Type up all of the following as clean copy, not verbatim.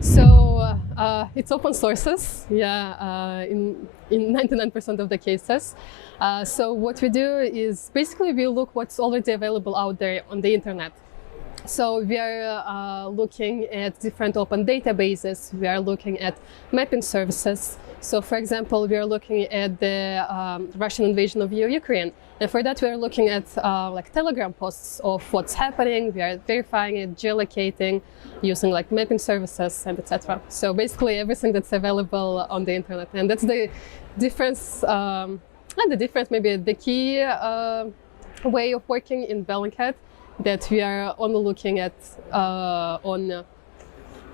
So it's open sources, yeah, in 99% of the cases. So what we do is basically we look what's already available out there on the internet. So we are looking at different open databases. We are looking at mapping services. So, for example, we are looking at the Russian invasion of Ukraine, and for that we are looking at like Telegram posts of what's happening. We are verifying it, geolocating, using like mapping services, and etc. So basically everything that's available on the internet, and that's the difference. Not the difference, maybe the key way of working in Bellingcat, that we are only looking at on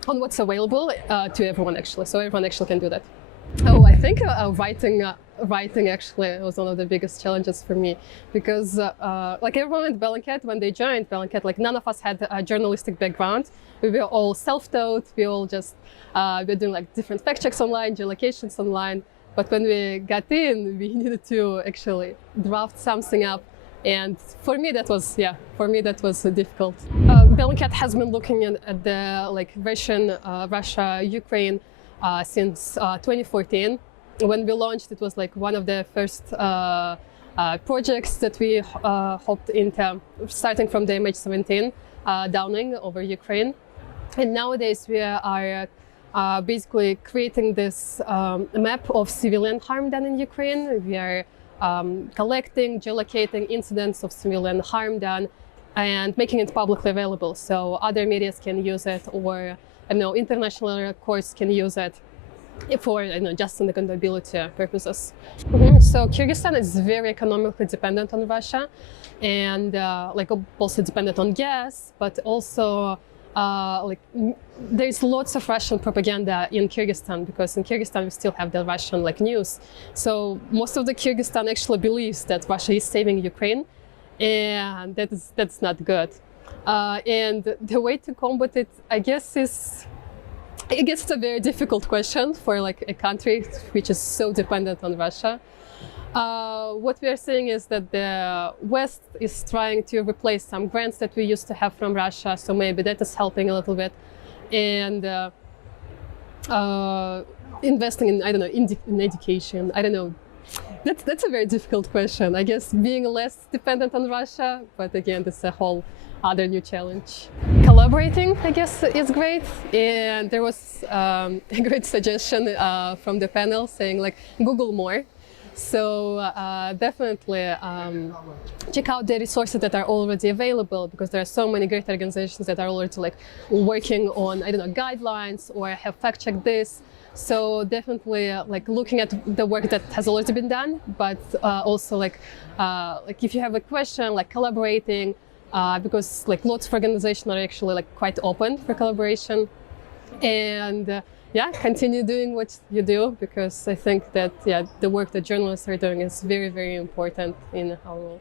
what's available to everyone actually, so everyone actually can do that. Oh, I think writing actually was one of the biggest challenges for me, because like everyone at Bellingcat, when they joined Bellingcat, like none of us had a journalistic background. We were all self-taught. We all just were doing like different fact checks online, geolocations online. But when we got in, we needed to actually draft something up. And for me, that was difficult. Bellingcat has been looking at the like Russia, Ukraine since 2014. When we launched, it was like one of the first projects that we hopped into, starting from the MH17 downing over Ukraine. And nowadays we are basically creating this map of civilian harm done in Ukraine. We are collecting, geolocating incidents of civilian harm done and making it publicly available, so other media can use it, or international courts can use it for just on accountability purposes. So Kyrgyzstan is very economically dependent on Russia, and like also dependent on gas, but also like there's lots of Russian propaganda in Kyrgyzstan, because in Kyrgyzstan we still have the Russian like news. So most of the Kyrgyzstan actually believes that Russia is saving Ukraine, and that's not good. And the way to combat it, I guess it's a very difficult question for like a country which is so dependent on Russia. What we are seeing is that the West is trying to replace some grants that we used to have from Russia, so maybe that is helping a little bit. And investing in, in education, I don't know. That's a very difficult question. I guess being less dependent on Russia, but again, that's a whole other new challenge. Collaborating, I guess, is great. And there was a great suggestion from the panel saying like, Google more. So definitely check out the resources that are already available, because there are so many great organizations that are already like working on, guidelines or have fact-checked this. So definitely like looking at the work that has already been done, but also like if you have a question, like collaborating, because like lots of organizations are actually like quite open for collaboration. And yeah, continue doing what you do, because I think that the work that journalists are doing is very, very important in our role.